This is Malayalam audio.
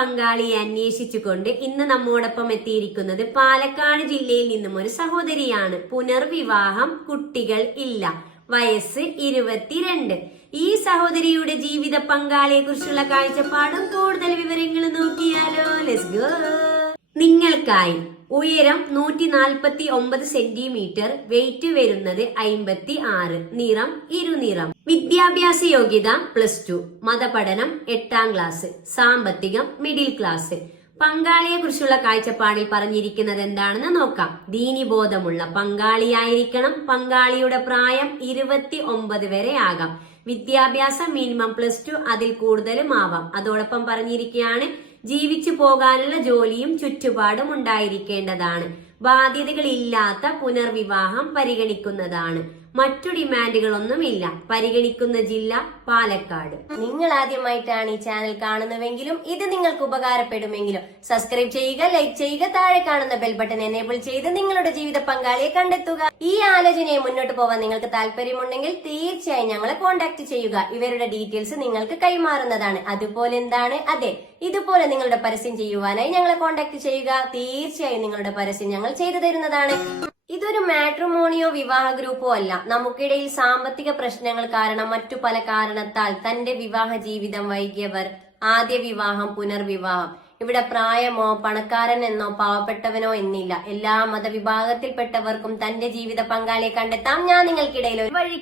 പങ്കാളിയെ അന്വേഷിച്ചുകൊണ്ട് ഇന്ന് നമ്മോടൊപ്പം എത്തിയിരിക്കുന്നത് പാലക്കാട് ജില്ലയിൽ നിന്നും ഒരു സഹോദരിയാണ്. പുനർവിവാഹം, കുട്ടികൾ ഇല്ല, വയസ്സ് 22. ഈ സഹോദരിയുടെ ജീവിത പങ്കാളിയെ കുറിച്ചുള്ള കാഴ്ചപ്പാടും കൂടുതൽ വിവരങ്ങൾ നോക്കിയാലോ. Let's go. നിങ്ങൾക്കായി ഉയരം 149 സെന്റിമീറ്റർ, വെയിറ്റ് വരുന്നത് 56, നിറം ഇരുനിറം, വിദ്യാഭ്യാസ യോഗ്യത +2, മതപഠനം 8ാം ക്ലാസ്, സാമ്പത്തികം മിഡിൽ ക്ലാസ്. പങ്കാളിയെ കുറിച്ചുള്ള കാഴ്ചപ്പാടിൽ പറഞ്ഞിരിക്കുന്നത് എന്താണെന്ന് നോക്കാം. ദീനിബോധമുള്ള പങ്കാളിയായിരിക്കണം. പങ്കാളിയുടെ പ്രായം 29 വരെ ആകാം. വിദ്യാഭ്യാസം മിനിമം +2, അതിൽ കൂടുതലും ആവാം. അതോടൊപ്പം പറഞ്ഞിരിക്കുകയാണ് ജീവിച്ചു പോകാനുള്ള ജോലിയും ചുറ്റുപാടും ഉണ്ടായിരിക്കേണ്ടതാണ്. ബാധ്യതകളില്ലാത്ത പുനർവിവാഹം പരിഗണിക്കുന്നതാണ്. മറ്റു ഡിമാൻഡുകളൊന്നുമില്ല. പരിഗണിക്കുന്ന ജില്ല പാലക്കാട്. നിങ്ങൾ ആദ്യമായിട്ടാണ് ഈ ചാനൽ കാണുന്നതെങ്കിലും ഇത് നിങ്ങൾക്ക് ഉപകാരപ്പെടുമെങ്കിലും സബ്സ്ക്രൈബ് ചെയ്യുക, ലൈക്ക് ചെയ്യുക, താഴെ കാണുന്ന ബെൽ ബട്ടൺ എനേബിൾ ചെയ്ത് നിങ്ങളുടെ ജീവിത പങ്കാളിയെ കണ്ടെത്തുക. ഈ ആലോചനയെ മുന്നോട്ട് പോകാൻ നിങ്ങൾക്ക് താല്പര്യമുണ്ടെങ്കിൽ തീർച്ചയായും ഞങ്ങളെ കോൺടാക്ട് ചെയ്യുക. ഇവരുടെ ഡീറ്റെയിൽസ് നിങ്ങൾക്ക് കൈമാറുന്നതാണ്. അതുപോലെ എന്താണ്, അതെ, ഇതുപോലെ നിങ്ങളുടെ പരസ്യം ചെയ്യുവാനായി ഞങ്ങളെ കോൺടാക്ട് ചെയ്യുക. തീർച്ചയായും നിങ്ങളുടെ പരസ്യം ഞങ്ങൾ ചെയ്തു തരുന്നതാണ്. ഇതൊരു മാട്രിമോണിയോ വിവാഹ ഗ്രൂപ്പോ അല്ല. നമുക്കിടയിൽ സാമ്പത്തിക പ്രശ്നങ്ങൾ കാരണം മറ്റു പല കാരണത്താൽ തന്റെ വിവാഹ ജീവിതം വൈകിയവർ, ആദ്യ വിവാഹം, പുനർവിവാഹം. ഇവിടെ പ്രായമോ പണക്കാരൻ എന്നോ പാവപ്പെട്ടവനോ എന്നില്ല. എല്ലാ മതവിഭാഗത്തിൽപ്പെട്ടവർക്കും തന്റെ ജീവിത പങ്കാളിയെ കണ്ടെത്താം. ഞാൻ നിങ്ങൾക്കിടയിൽ ഒരു വഴി